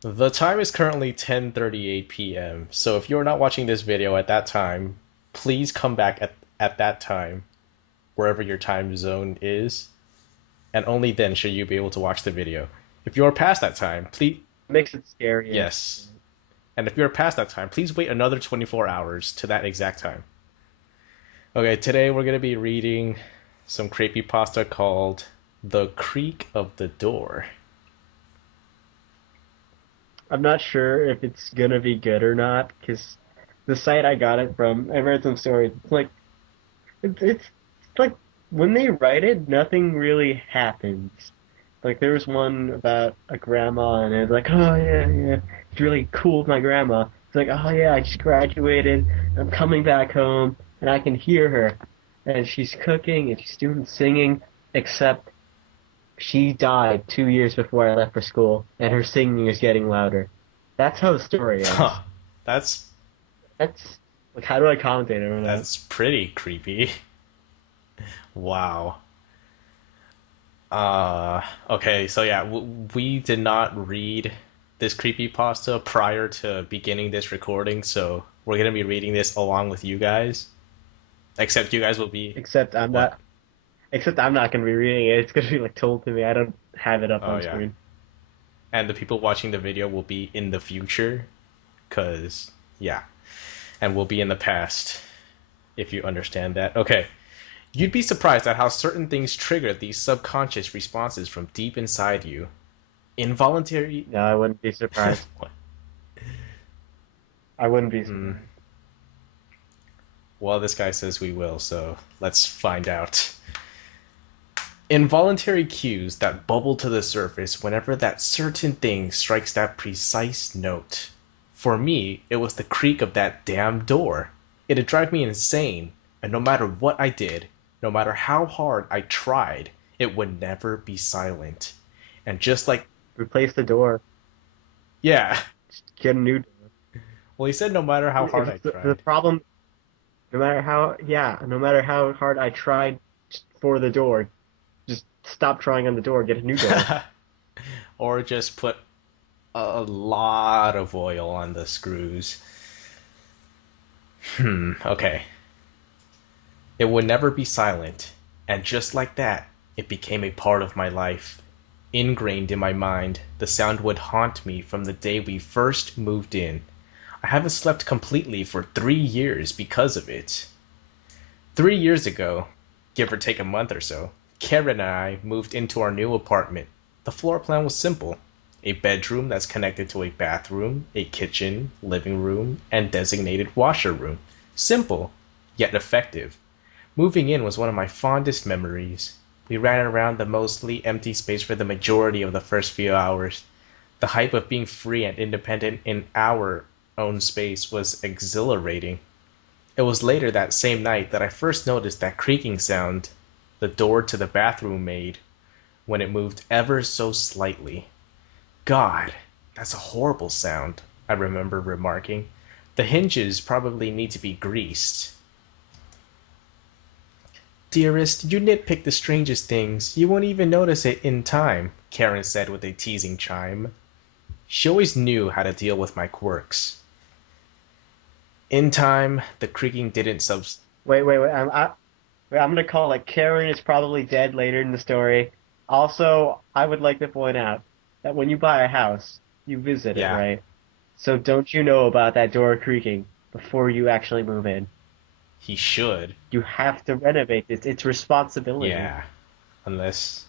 The time is currently 10:38 p.m. So if you're not watching this video at that time, please come back at that time, wherever your time zone is, and only then should you be able to watch the video. If you're past that time, please, Makes it scary. yes. And if you're past that time, please wait another 24 hours to that exact time. Okay, today we're going to be reading some creepypasta called The Creak of the Door. I'm not sure if it's gonna be good or not because the site I got it from, I read some stories. It's like it's like when they write it, nothing really happens. Like there was one about a grandma, and it's like, oh yeah, yeah, it's really cool with my grandma. It's like, oh yeah, I just graduated. I'm coming back home, and I can hear her, and she's cooking and she's doing singing, except she died 2 years before I left for school, and her singing is getting louder. That's how the story ends. Huh. That's That's like, how do I commentate on that? that's pretty creepy. Wow. Okay, so yeah, we did not read this creepypasta prior to beginning this recording, so we're gonna be reading this along with you guys. Except you guys will be Except I'm what? not. Except I'm not gonna be reading it. It's gonna be like told to me. I don't have it up Oh on yeah. screen. And the people watching the video will be in the future, cause yeah, and we'll be in the past if you understand that. Okay. You'd be surprised at how certain things trigger these subconscious responses from deep inside you. Involuntary. No, I wouldn't be surprised. I wouldn't be Hmm. surprised. Well, this guy says we will, so let's find out. Involuntary cues that bubble to the surface whenever that certain thing strikes that precise note. For me, it was the creak of that damn door. It'd drive me insane, and no matter what I did, no matter how hard I tried, it would never be silent. And just like, Replace the door. yeah, Just get a new door. well, he said no matter how If hard I it's the tried. problem, no matter how, yeah, no matter how hard I tried for the door, just stop trying on the door. Get a new door. Or just put a lot of oil on the screws. Okay. It would never be silent, and just like that, it became a part of my life. Ingrained in my mind, the sound would haunt me from the day we first moved in. I haven't slept completely for 3 years because of it. 3 years ago, give or take a month or so, Karen and I moved into our new apartment. The floor plan was simple: a bedroom that's connected to a bathroom, a kitchen, living room, and designated washer room. Simple, yet effective. Moving in was one of my fondest memories. We ran around the mostly empty space for the majority of the first few hours. The hype of being free and independent in our own space was exhilarating. It was later that same night that I first noticed that creaking sound the door to the bathroom made when it moved ever so slightly. God, that's a horrible sound, I remember remarking. The hinges probably need to be greased. Dearest, you nitpick the strangest things. You won't even notice it in time, Karen said with a teasing chime. She always knew how to deal with my quirks. In time, the creaking didn't subs. Wait. Wait, I'm gonna call it. Karen is probably dead later in the story. Also, I would like to point out that when you buy a house, you visit it, Yeah, right? So don't you know about that door creaking before you actually move in? he should. You have to renovate it. It's responsibility. Yeah, unless.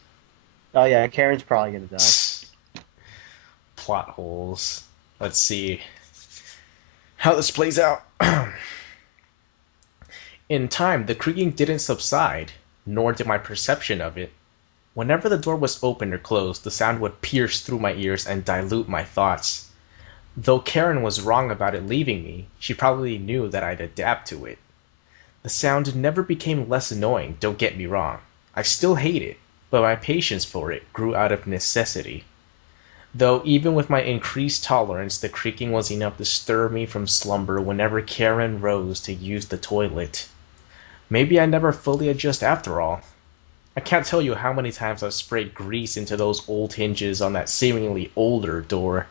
Oh yeah, Karen's probably gonna die. Plot holes. Let's see how this plays out. In time, the creaking didn't subside, nor did my perception of it. Whenever the door was opened or closed, the sound would pierce through my ears and dilute my thoughts. Though Karen was wrong about it leaving me, she probably knew that I'd adapt to it. The sound never became less annoying, don't get me wrong. I still hate it, but my patience for it grew out of necessity. Though even with my increased tolerance, the creaking was enough to stir me from slumber whenever Karen rose to use the toilet. Maybe I never fully adjust after all. I can't tell you how many times I've sprayed grease into those old hinges on that seemingly older door.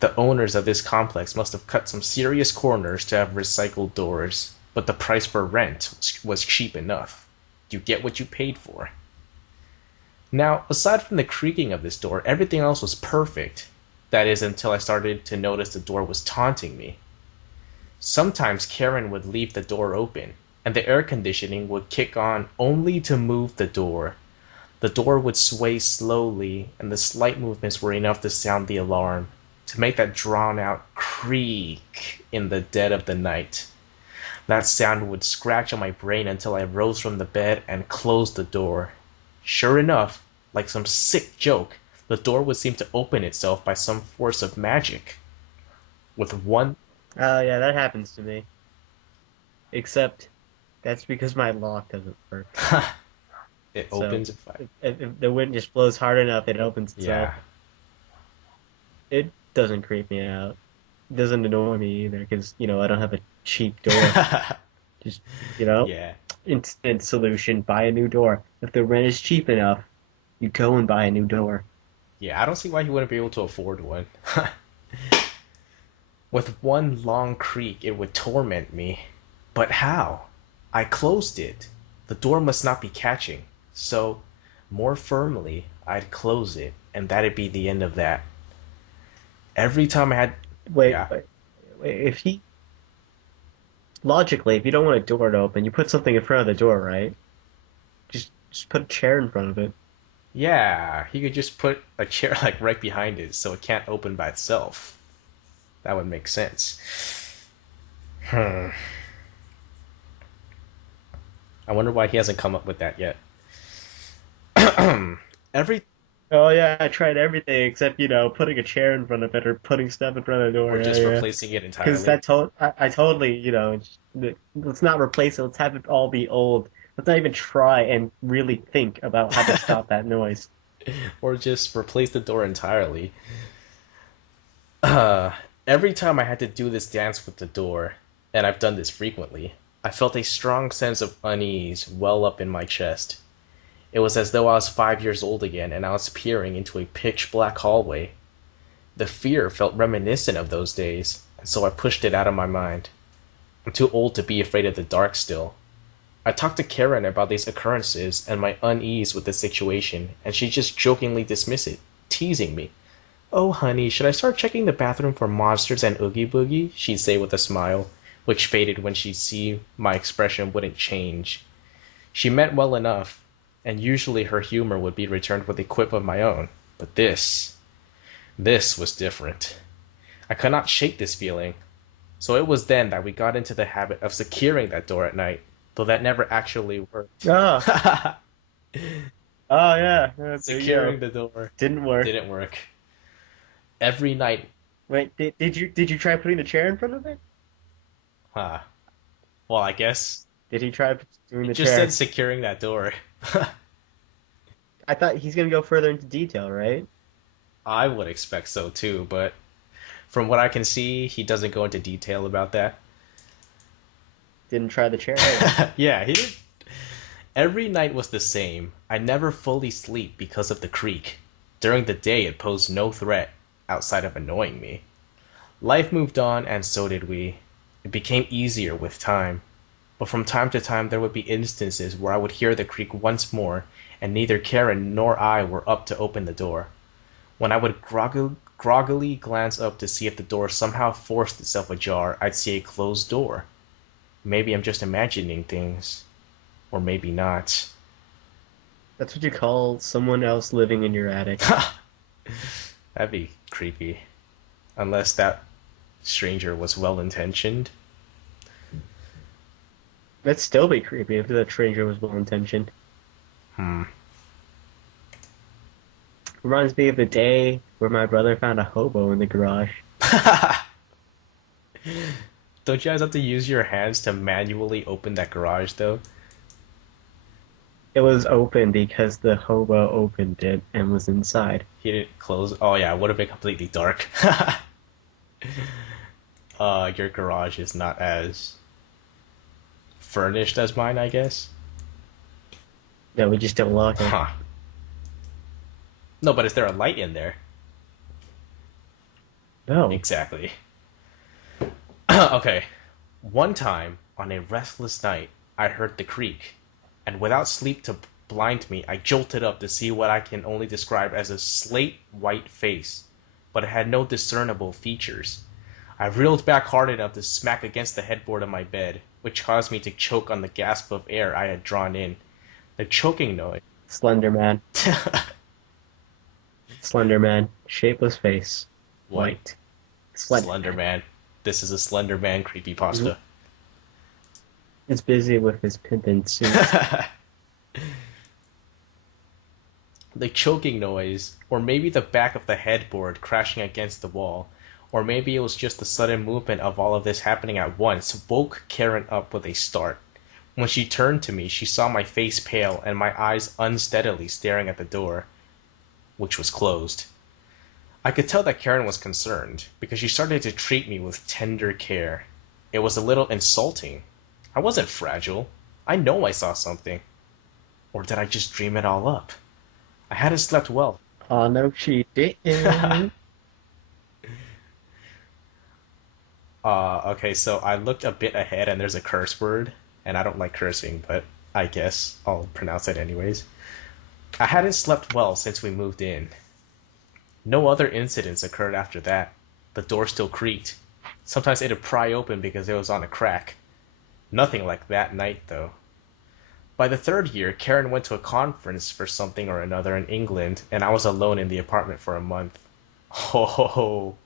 The owners of this complex must have cut some serious corners to have recycled doors, but the price for rent was cheap enough. You get what you paid for. Now, aside from the creaking of this door, everything else was perfect. That is, until I started to notice the door was taunting me. Sometimes Karen would leave the door open, and the air conditioning would kick on only to move the door. The door would sway slowly, and the slight movements were enough to sound the alarm, to make that drawn out creak in the dead of the night. That sound would scratch on my brain until I rose from the bed and closed the door. Sure enough, like some sick joke, the door would seem to open itself by some force of magic. With one. Oh yeah, that happens to me. Except that's because my lock doesn't work. It So opens if I. if the wind just blows hard enough, it opens itself. Yeah. It doesn't creep me out. It doesn't annoy me either because I don't have a cheap door. Just Yeah. instant solution: buy a new door. If the rent is cheap enough, you go and buy a new door. Yeah, I don't see why he wouldn't be able to afford one. With one long creak, it would torment me. But how? I closed it. The door must not be catching. So, more firmly, I'd close it, and that'd be the end of that. Every time I had. Wait, Yeah. wait, wait. If he logically, if you don't want a door to open, you put something in front of the door, right? Just put a chair in front of it. Yeah, he could just put a chair like right behind it so it can't open by itself. That would make sense. Hmm. I wonder why he hasn't come up with that yet. Every Oh yeah, I tried everything except putting a chair in front of it or putting stuff in front of the door. or Yeah, just yeah. replacing it Because entirely. I totally let's not replace it. Let's have it all be old. Let's not even try and really think about how to stop that noise. Or just replace the door entirely. Uh, every time I had to do this dance with the door, and I've done this frequently, I felt a strong sense of unease well up in my chest. It was as though I was 5 years old again and I was peering into a pitch black hallway. The fear felt reminiscent of those days, and so I pushed it out of my mind. I'm too old to be afraid of the dark still. I talked to Karen about these occurrences and my unease with the situation, and she just jokingly dismissed it, teasing me. "Oh, honey, should I start checking the bathroom for monsters and Oogie Boogie?" she'd say with a smile, which faded when she'd see my expression wouldn't change. She meant well enough, and usually her humor would be returned with a quip of my own. But this was different. I could not shake this feeling. So it was then that we got into the habit of securing that door at night, though that never actually worked. Oh, oh yeah, there you go. Securing the door Didn't work. didn't work. Every night, Wait, did you try putting the chair in front of it? huh? Well, I guess Did he try doing it the just said chair? securing that door. I thought he's gonna go further into detail, right? I would expect so too, but from what I can see, he doesn't go into detail about that. Didn't try the chair. Oh well. Yeah, he did. Every night was the same. I never fully sleep because of the creak. During the day, it posed no threat outside of annoying me. Life moved on, and so did we. It became easier with time. But from time to time, there would be instances where I would hear the creak once more, and neither Karen nor I were up to open the door. When I would groggily glance up to see if the door somehow forced itself ajar, I'd see a closed door. Maybe I'm just imagining things. Or maybe not. That's what you call someone else living in your attic. That'd be creepy. Unless that stranger was well intentioned. That'd still be creepy if the stranger was well intentioned. Hmm. Reminds me of the day where my brother found a hobo in the garage. Don't you guys have to use your hands to manually open that garage though? It was open because the hobo opened it and was inside. He didn't close. Oh yeah, it would have been completely dark. Your garage is not as furnished as mine, I guess. No, we just don't lock it. Huh. No, but is there a light in there? No. Exactly. Okay. One time, on a restless night, I heard the creak, and without sleep to blind me, I jolted up to see what I can only describe as a slate white face, but it had no discernible features. I reeled back hard enough to smack against the headboard of my bed, which caused me to choke on the gasp of air I had drawn in. The choking noise. Slender Man. Slender Man. Shapeless face. What? White. Slender Slender Man. Man. This is a Slender Man creepypasta. Is busy with his pimpin' suit. The choking noise, or maybe the back of the headboard crashing against the wall, or maybe it was just the sudden movement of all of this happening at once, woke Karen up with a start. When she turned to me, she saw my face pale and my eyes unsteadily staring at the door, which was closed. I could tell that Karen was concerned, because she started to treat me with tender care. It was a little insulting. I wasn't fragile. I know I saw something. Or did I just dream it all up? I hadn't slept well. Oh no, she didn't. Okay, so I looked a bit ahead and there's a curse word, and I don't like cursing, but I guess I'll pronounce it anyways. I hadn't slept well since we moved in. No other incidents occurred after that. The door still creaked. Sometimes it'd pry open because it was on a crack. Nothing like that night, though. By the third year, Karen went to a conference for something or another in England, and I was alone in the apartment for a month. Ho.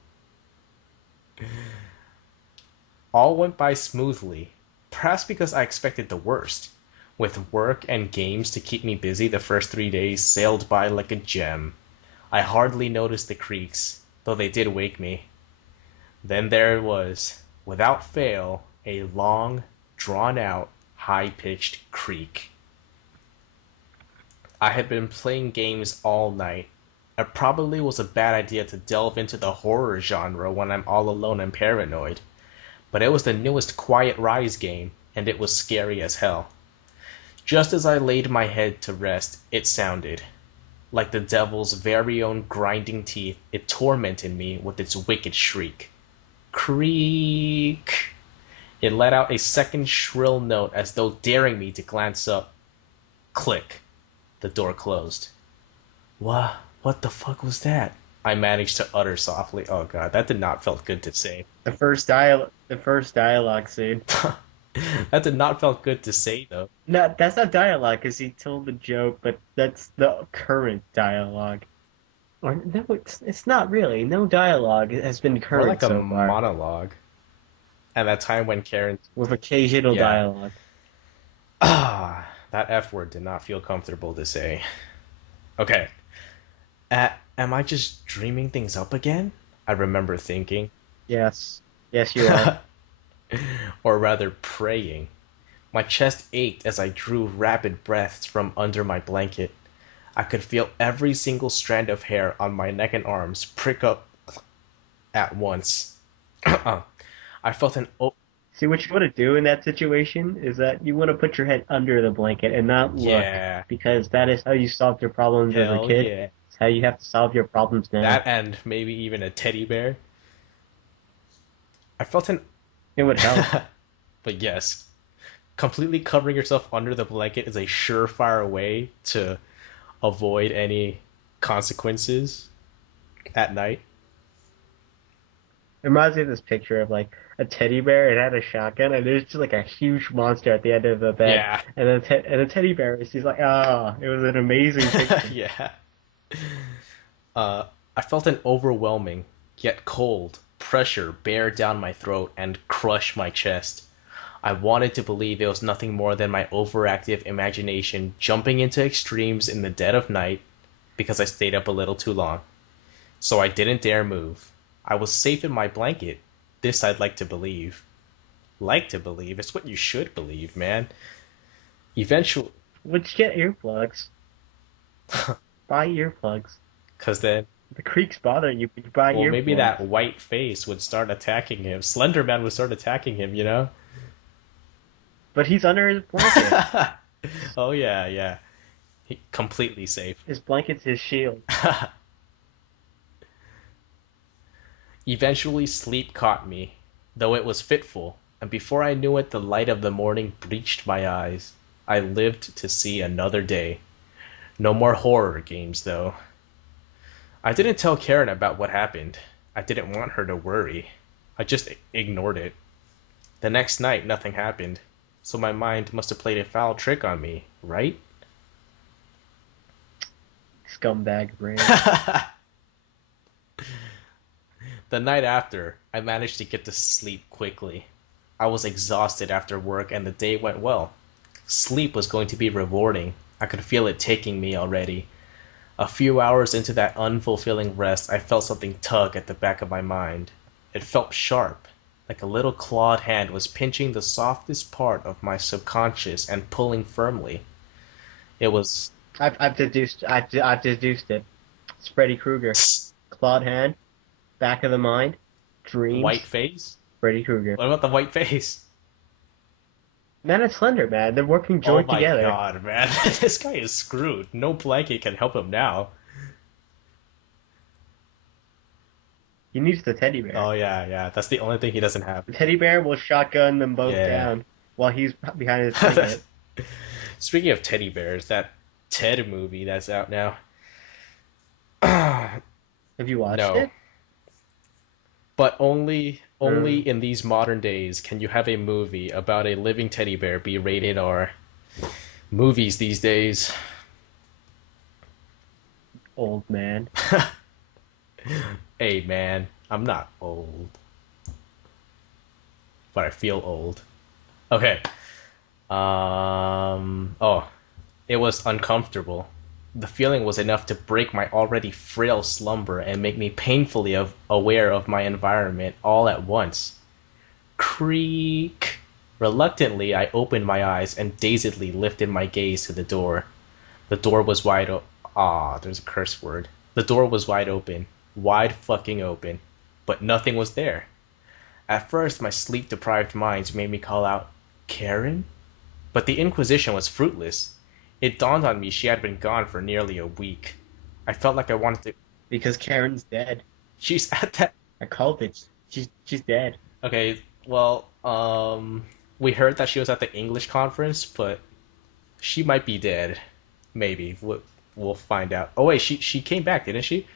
All went by smoothly, perhaps because I expected the worst. With work and games to keep me busy, the first 3 days sailed by like a gem. I hardly noticed the creaks, though they did wake me. Then there it was, without fail, a long, drawn-out, high-pitched creak. I had been playing games all night. It probably was a bad idea to delve into the horror genre when I'm all alone and paranoid, but it was the newest Quiet Rise game, and it was scary as hell. Just as I laid my head to rest, it sounded. Like the devil's very own grinding teeth, it tormented me with its wicked shriek. Creak! It let out a second shrill note as though daring me to glance up. Click. The door closed. What the fuck was that? I managed to utter softly. Oh god, that did not felt good to say. The first dialogue scene. That did not felt good to say though. No, that's not dialogue because he told the joke, but that's the current dialogue. Or no, it's not really. No dialogue has been More current like a so far, monologue. And that time when Karen, with occasional yeah, dialogue. that F word did not feel comfortable to say. Okay. Am I just dreaming things up again? I remember thinking. Yes, yes, you are. Or rather, praying. My chest ached as I drew rapid breaths from under my blanket. I could feel every single strand of hair on my neck and arms prick up at once. I felt an See, what you want to do in that situation is that you want to put your head under the blanket and not look, yeah, because that is how you solved your problems as a hell kid. yeah. It's how you have to solve your problems now. That and maybe even a teddy bear. I felt an It would help. but yes, completely covering yourself under the blanket is a surefire way to avoid any consequences at night. It reminds me of this picture of like a teddy bear. It had a shotgun, and there's just like a huge monster at the end of the bed, Yeah. and the teddy bear is just like, ah, it was an amazing picture. Yeah. I felt an overwhelming, yet cold, pressure bear down my throat and crush my chest. I wanted to believe it was nothing more than my overactive imagination jumping into extremes in the dead of night because I stayed up a little too long. So I didn't dare move. I was safe in my blanket. This I'd like to believe. Like to believe? It's what you should believe, man. Eventually, Let's get earplugs. Buy earplugs. because then, If the creak's bothering you, you buy well, maybe earplugs. that white face would start attacking him. Slender Man would start attacking him, you know? But he's under his blanket. Oh, yeah, yeah. Completely safe. His blanket's his shield. Eventually, sleep caught me, though it was fitful, and before I knew it, the light of the morning breached my eyes. I lived to see another day. No more horror games, though. I didn't tell Karen about what happened. I didn't want her to worry. I just ignored it. The next night, nothing happened. So my mind must have played a foul trick on me, right? Scumbag brain. The night after, I managed to get to sleep quickly. I was exhausted after work and the day went well. Sleep was going to be rewarding. I could feel it taking me already. A few hours into that unfulfilling rest, I felt something tug at the back of my mind. It felt sharp, like a little clawed hand was pinching the softest part of my subconscious and pulling firmly. It was I've deduced it. It's Freddy Krueger. Clawed hand, back of the mind, white dreams, face? Freddy Krueger. What about the white face? Man and Slender, man. They're working Oh joint my together. god, man. This guy is screwed. No blanket can help him now. He needs the teddy Oh bear. yeah, yeah. That's the only thing he doesn't have. The teddy bear will shotgun them both Yeah. down while he's behind his blanket. Speaking of teddy bears, that Ted movie that's out now. Have you watched No. it? But only Mm, in these modern days can you have a movie about a living teddy bear be rated R. Movies these days. old man. Hey man, I'm not old, but I feel old. Okay. Oh, it was uncomfortable. The feeling was enough to break my already frail slumber and make me painfully aware of my environment all at once. Creak. Reluctantly, I opened my eyes and dazedly lifted my gaze to the door. The door was wide open. Ah, there's a curse word. The door was wide open. Wide fucking open. But nothing was there. At first, my sleep deprived mind made me call out, Karen? But the inquisition was fruitless. It dawned on me she had been gone for nearly a week. I felt like I wanted to. Because Karen's dead. She's at that. I called it. She's dead. Okay, well, we heard that she was at the English conference, but she might be dead. Maybe. We'll find out. Oh, wait, she came back, didn't she?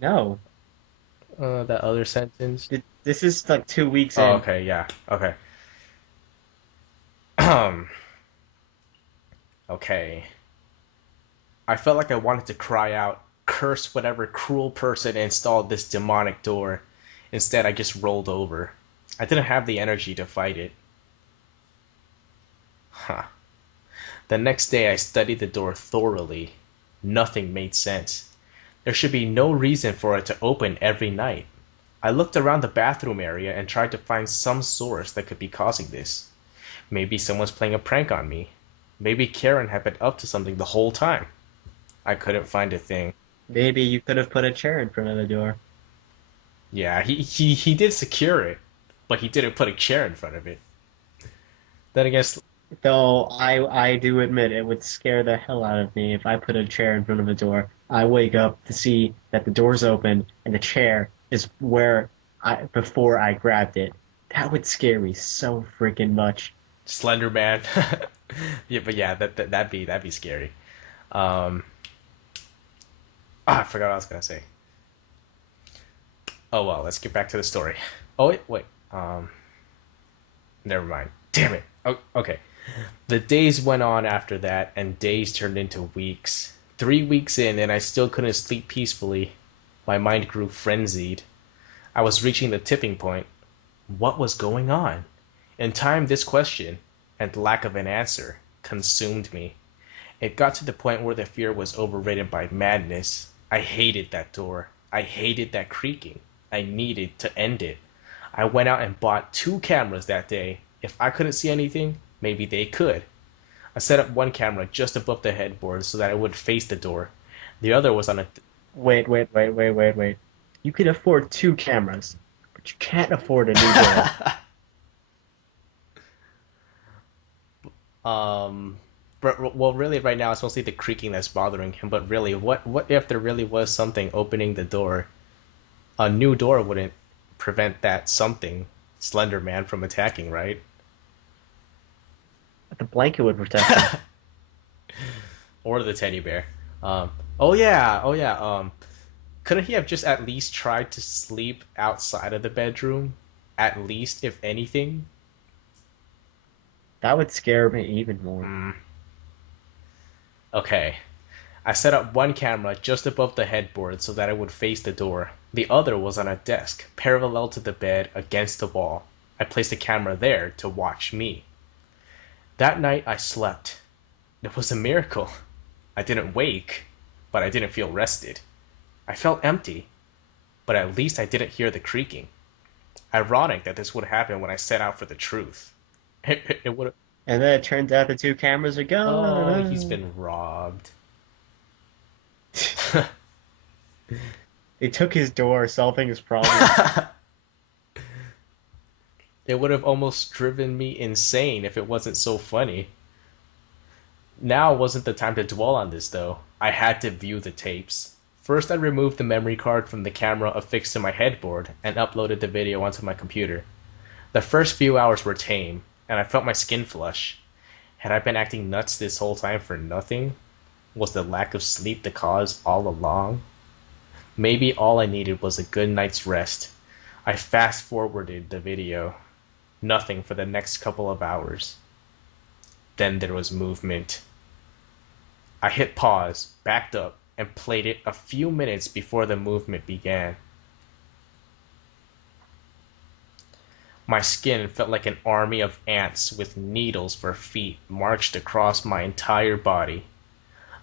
No. That other sentence. This is like 2 weeks Oh, in. okay, yeah, okay. Okay. I felt like I wanted to cry out, curse whatever cruel person installed this demonic door. Instead, I just rolled over. I didn't have the energy to fight it. Huh. The next day, I studied the door thoroughly. Nothing made sense. There should be no reason for it to open every night. I looked around the bathroom area and tried to find some source that could be causing this. Maybe someone's playing a prank on me. Maybe Karen had been up to something the whole time. I couldn't find a thing. Maybe you could have put a chair in front of the door. Yeah, he did secure it, but he didn't put a chair in front of it. Then again, Though I do admit it would scare the hell out of me if I put a chair in front of a door. I wake up to see that the door's open and the chair is where I before I grabbed it. That would scare me so freaking much. Slender Man. Yeah, but yeah, that'd be scary. Um, I forgot what I was gonna say. Oh well, let's get back to the story. Oh wait. Never mind. Damn it. Oh, okay. The days went on after that, and days turned into weeks. 3 weeks in, and I still couldn't sleep peacefully. My mind grew frenzied. I was reaching the tipping point. What was going on? In time, this question, and lack of an answer, consumed me. It got to the point where the fear was overridden by madness. I hated that door. I hated that creaking. I needed to end it. I went out and bought 2 cameras that day. If I couldn't see anything, maybe they could. I set up one camera just above the headboard so that it would face the door. The other was on a. Wait. You can afford 2 cameras, but you can't afford a new door. um, well, really, right now it's mostly the creaking that's bothering him. But really, what if there really was something opening the door? A new door wouldn't prevent that something Slender Man from attacking, right? The blanket would protect him. Or the teddy bear. Oh yeah, oh yeah. Couldn't he have just at least tried to sleep outside of the bedroom? At least, if anything. That would scare me even more. Mm, okay. I set up one camera just above the headboard so that it would face the door. The other was on a desk, parallel to the bed against the wall. I placed the camera there to watch me. That night I slept. It was a miracle. I didn't wake, but I didn't feel rested. I felt empty, but at least I didn't hear the creaking. Ironic that this would happen when I set out for the truth. It would. And then it turns out the two cameras are Oh, he's gone. been robbed. They took his door, solving his problem. It would have almost driven me insane if it wasn't so funny. Now wasn't the time to dwell on this, though. I had to view the tapes. First, I removed the memory card from the camera affixed to my headboard and uploaded the video onto my computer. The first few hours were tame, and I felt my skin flush. Had I been acting nuts this whole time for nothing? Was the lack of sleep the cause all along? Maybe all I needed was a good night's rest. I fast forwarded the video. Nothing for the next couple of hours. Then there was movement. I hit pause, backed up, and played it a few minutes before the movement began. My skin felt like an army of ants with needles for feet marched across my entire body.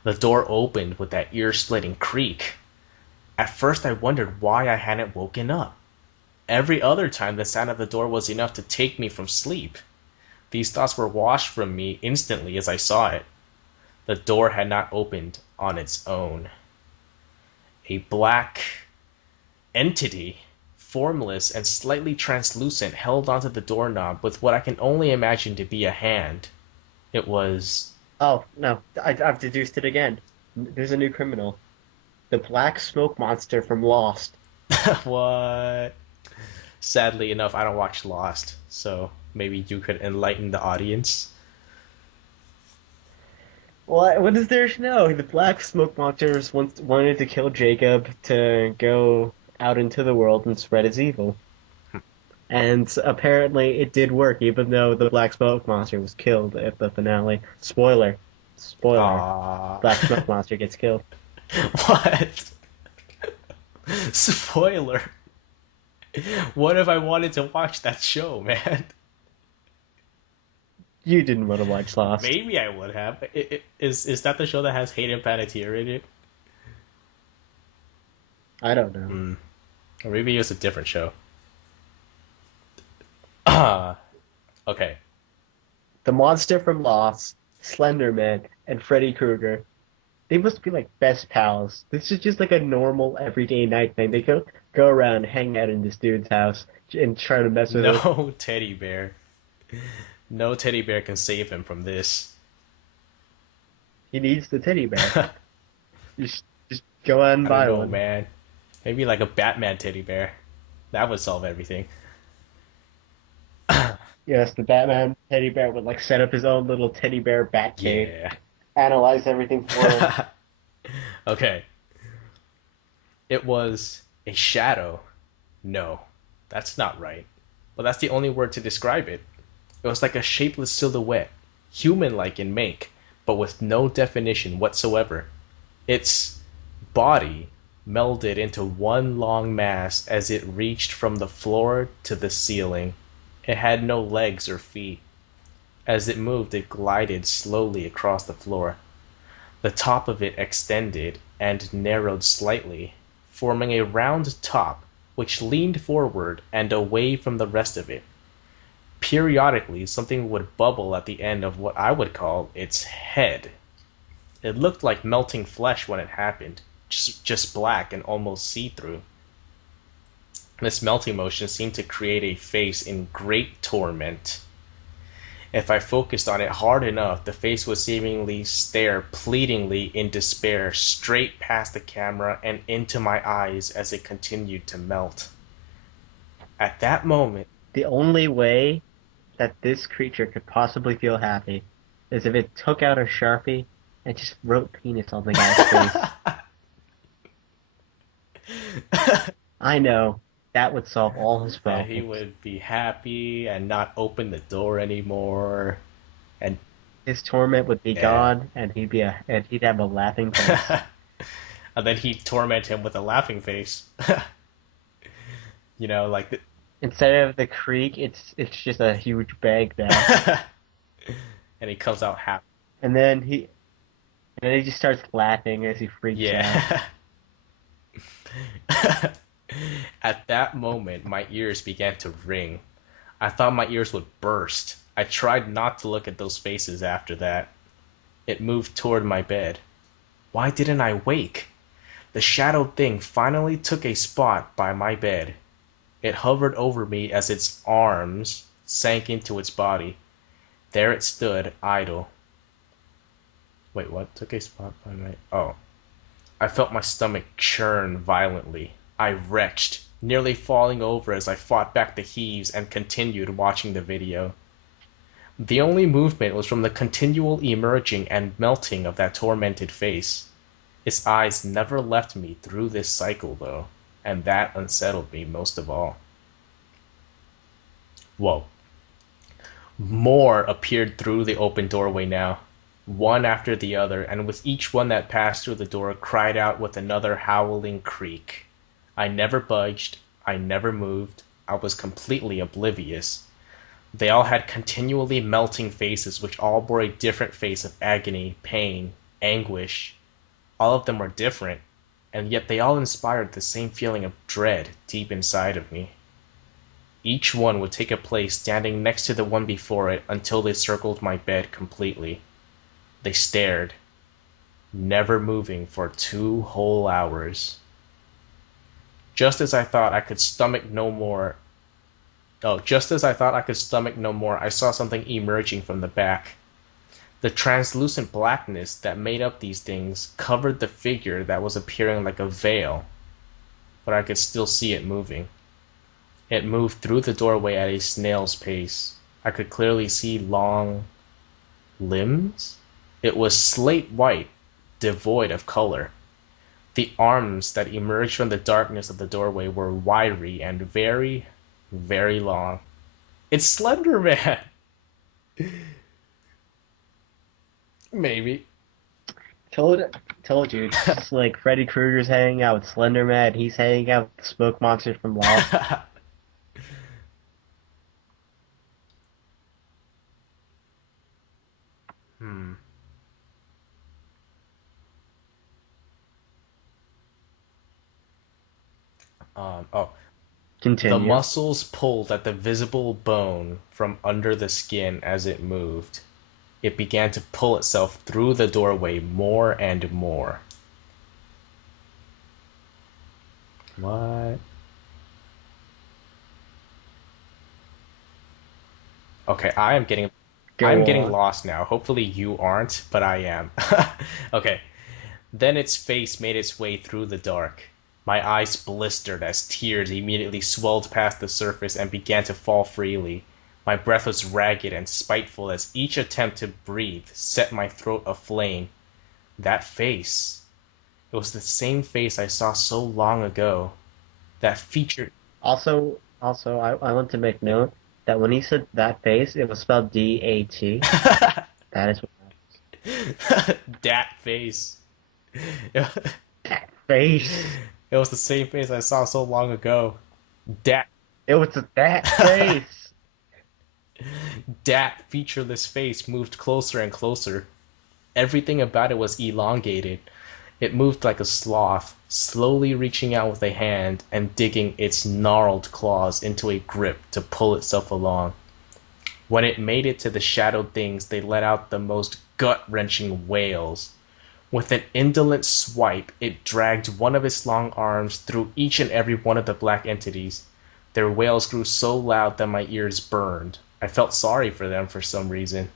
The door opened with that ear-splitting creak. At first I wondered why I hadn't woken up. Every other time the sound of the door was enough to take me from sleep. These thoughts were washed from me instantly as I saw it. The door had not opened on its own. A black entity, formless and slightly translucent, held onto the doorknob with what I can only imagine to be a hand. It was... Oh, no, I've deduced it again. There's a new criminal. The black smoke monster from Lost. what? Sadly enough, I don't watch Lost, so maybe you could enlighten the audience. What is there to know? The black smoke monsters once wanted to kill Jacob to go out into the world and spread his evil. And apparently it did work, even though the black smoke monster was killed at the finale. Spoiler. Spoiler. Ah, Black smoke monster gets killed. what? Spoiler. What if I wanted to watch that show, man? You didn't want to watch Lost. Maybe I would have. Is that the show that has Hayden Panettiere in it? I don't know. Hmm. Or maybe it was a different show. Ah, okay. The monster from Lost, Slender Man, and Freddy Krueger. They must be like best pals. This is just like a normal everyday night thing. They go around, hang out in this dude's house, and try to mess with it. No teddy bear. No teddy bear can save him from this. He needs the teddy bear. I Just go out and don't buy know, one. man. Maybe like a Batman teddy bear. That would solve everything. Yes, the Batman teddy bear would like set up his own little teddy bear bat cave, Yeah. analyze everything for him. Okay. It was a shadow. No, that's not right. But that's the only word to describe it. It was like a shapeless silhouette, human-like in make, but with no definition whatsoever. Its body melded into one long mass as it reached from the floor to the ceiling. It had no legs or feet. As it moved, it glided slowly across the floor. The top of it extended and narrowed slightly, forming a round top which leaned forward and away from the rest of it. Periodically, something would bubble at the end of what I would call its head. It looked like melting flesh when it happened, just black and almost see-through. This melting motion seemed to create a face in great torment. If I focused on it hard enough, the face would seemingly stare pleadingly in despair straight past the camera and into my eyes as it continued to melt. At that moment, The only way that this creature could possibly feel happy is if it took out a Sharpie and just wrote penis on the guy's face. I know that would solve all his and he problems. would be happy and not open the door anymore. And His torment would be yeah. gone, and he'd have a laughing face. And then he'd torment him with a laughing face. Like Instead of the creak, it's just a huge bag now. and he comes out happy. And then he just starts laughing as he freaks out. Yeah. At that moment, my ears began to ring. I thought my ears would burst. I tried not to look at those faces after that. It moved toward my bed. Why didn't I wake? The shadowed thing finally took a spot by my bed. It hovered over me as its arms sank into its body. There it stood, idle. Wait, what? Took a spot by my... Oh. I felt my stomach churn violently. I retched, nearly falling over as I fought back the heaves and continued watching the video. The only movement was from the continual emerging and melting of that tormented face. Its eyes never left me through this cycle, though, and that unsettled me most of all. Whoa. More appeared through the open doorway now, one after the other, and with each one that passed through the door cried out with another howling creak. I never budged, I never moved, I was completely oblivious. They all had continually melting faces which all bore a different face of agony, pain, anguish. All of them were different, and yet they all inspired the same feeling of dread deep inside of me. Each one would take a place standing next to the one before it until they circled my bed completely. They stared, never moving for 2 whole hours. Just as I thought I could stomach no more, I saw something emerging from the back. The translucent blackness that made up these things covered the figure that was appearing like a veil, but I could still see it moving. It moved through the doorway at a snail's pace. I could clearly see long limbs. It was slate white, devoid of color. The arms that emerged from the darkness of the doorway were wiry and very, very long. It's Slender Man! Maybe. Told told you, it's just like Freddy Krueger's hanging out with Slender Man. He's hanging out with the smoke monster from Lost. Hmm. Oh. The Continue. muscles pulled at the visible bone from under the skin as it moved. It began to pull itself through the doorway more and more. What? Okay, I'm Go getting on. lost now. Hopefully you aren't, but I am. Okay. Then its face made its way through the dark. My eyes blistered as tears immediately swelled past the surface and began to fall freely. My breath was ragged and spiteful as each attempt to breathe set my throat aflame. That face. It was the same face I saw so long ago. That featured Also, I want to make note that when he said that face, it was spelled DAT. That is what that face. that face. It was the same face I saw so long ago. Dat It was that face. Dat featureless face moved closer and closer. Everything about it was elongated. It moved like a sloth, slowly reaching out with a hand and digging its gnarled claws into a grip to pull itself along. When it made it to the shadowed things, they let out the most gut-wrenching wails. With an indolent swipe, it dragged one of its long arms through each and every one of the black entities. Their wails grew so loud that my ears burned. I felt sorry for them for some reason.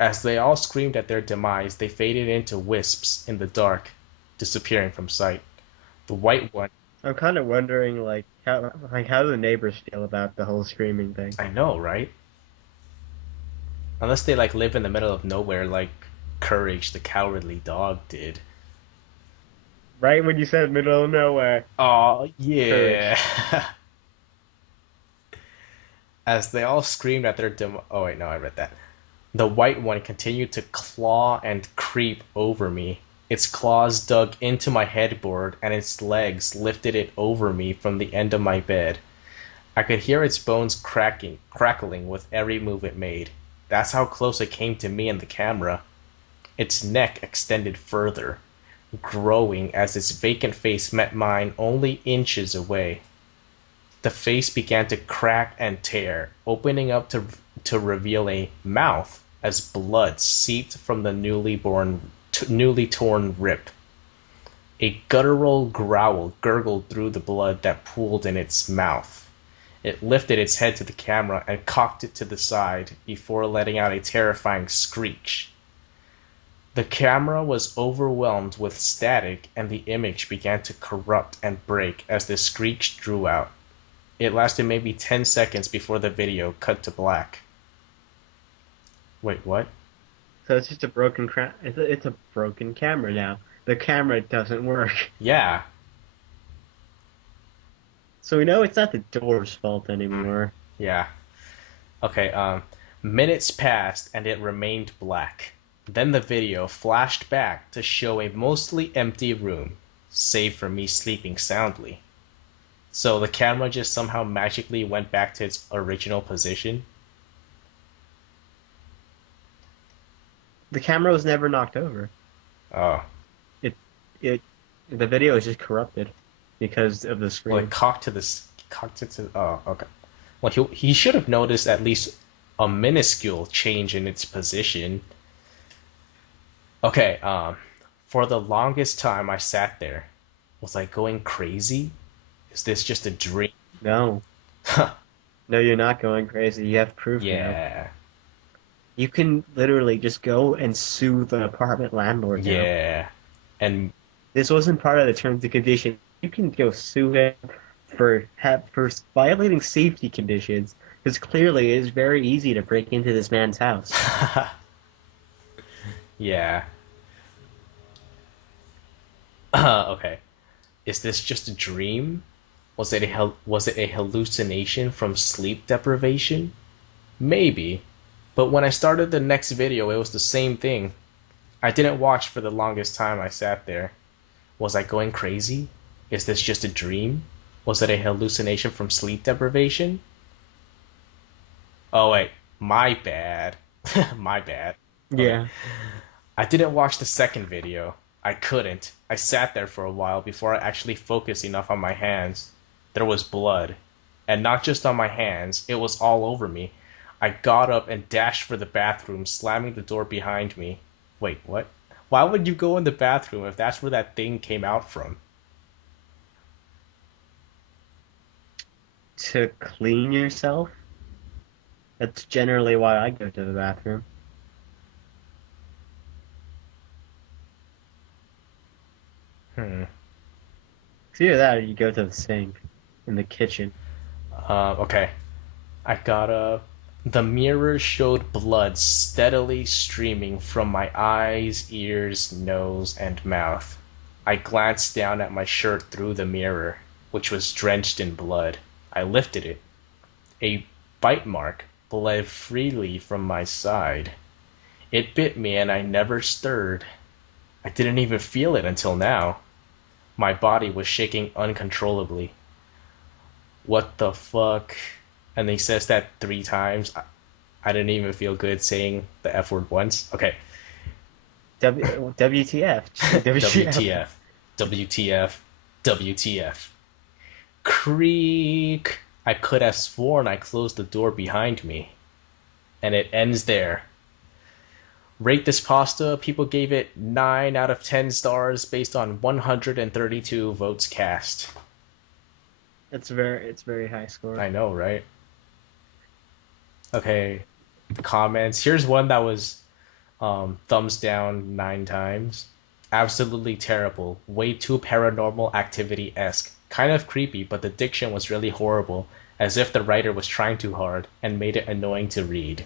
As they all screamed at their demise, they faded into wisps in the dark, disappearing from sight. The white one, I'm kind of wondering, how do the neighbors feel about the whole screaming thing? I know, right? Unless they like live in the middle of nowhere like Courage the Cowardly Dog did. Right when you said middle of nowhere, Oh, yeah. courage. As they all screamed at their oh wait, no, I read that. The white one continued to claw and creep over me. Its claws dug into my headboard and its legs lifted it over me from the end of my bed. I could hear its bones crackling with every move it made. That's how close it came to me and the camera. Its neck extended further, growing as its vacant face met mine only inches away. The face began to crack and tear, opening up to reveal a mouth as blood seeped from the newly torn rip. A guttural growl gurgled through the blood that pooled in its mouth. It lifted its head to the camera and cocked it to the side before letting out a terrifying screech. The camera was overwhelmed with static and the image began to corrupt and break as the screech drew out. It lasted maybe 10 seconds before the video cut to black. Wait, what? So it's just a it's a broken camera now. The camera doesn't work. Yeah. So we know it's not the door's fault Mm, anymore. yeah. Okay, minutes passed and it remained black. Then the video flashed back to show a mostly empty room, save for me sleeping soundly. So the camera just somehow magically went back to its original position. The camera was never knocked over. Oh, It it the video is just corrupted because of the well, it screen. cocked it to. Oh, okay. Well, he should have noticed at least a minuscule change in its position. Okay, for the longest time I sat there. Was I going crazy? Is this just a dream? No. No, you're not going crazy. You have proof now. Yeah, You can literally just go and sue the apartment landlord now. yeah. And This wasn't part of the terms and conditions. You can go sue him for violating safety conditions because clearly it is very easy to break into this man's house. yeah. Okay. Is this just a dream? Was it a hallucination from sleep deprivation? Maybe. But when I started the next video, it was the same thing. I didn't watch for the longest time I sat there. Was I going crazy? Is this just a dream? Was it a hallucination from sleep deprivation? Oh wait, my bad. My bad. Okay. Yeah. I didn't watch the second video. I couldn't. I sat there for a while before I actually focused enough on my hands. There was blood. And not just on my hands, it was all over me. I got up and dashed for the bathroom, slamming the door behind me. Wait, what? Why would you go in the bathroom if that's where that thing came out from? To clean yourself. That's generally why I go to the bathroom. Hmm. It's either that or you go to the sink in the kitchen. Okay. I got up. The mirror showed blood steadily streaming from my eyes, ears, nose, and mouth. I glanced down at my shirt through the mirror, which was drenched in blood. I lifted it. A bite mark bled freely from my side. It bit me and I never stirred. I didn't even feel it until now. My body was shaking uncontrollably. What the fuck? And he says that 3 times. I didn't even feel good saying the F word once. Okay. WTF? WTF? WTF. WTF. WTF. Creak. I could have sworn I closed the door behind me. And it ends there. Rate this pasta. People gave it 9 out of 10 stars based on 132 votes cast. It's very high score. I know, right? Okay, the comments. Here's one that was thumbs down 9 times. Absolutely terrible. Way too paranormal activity esque. Kind of creepy, but the diction was really horrible, as if the writer was trying too hard and made it annoying to read.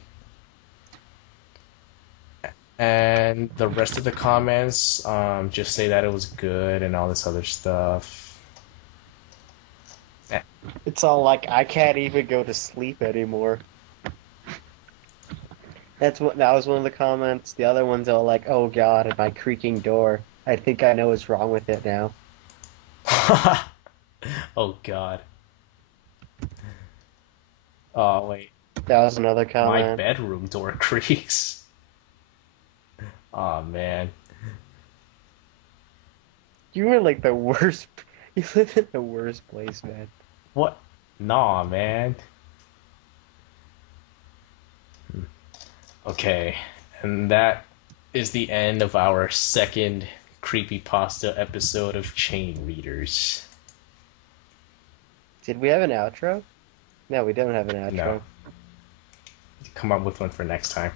And the rest of the comments just say that it was good and all this other stuff. Eh, It's all like I can't even go to sleep anymore. That was one of the comments. The other one's all like, "Oh God, my creaking door. I think I know what's wrong with it now." oh God. Oh wait, That was another my comment. bedroom door creaks. Oh man. You were like the worst. You live in the worst place, man. What? Nah, man. Okay, and that is the end of our second creepypasta episode of Chain Readerz. Did we have an outro? No, we don't have an No, outro. come up with one for next time.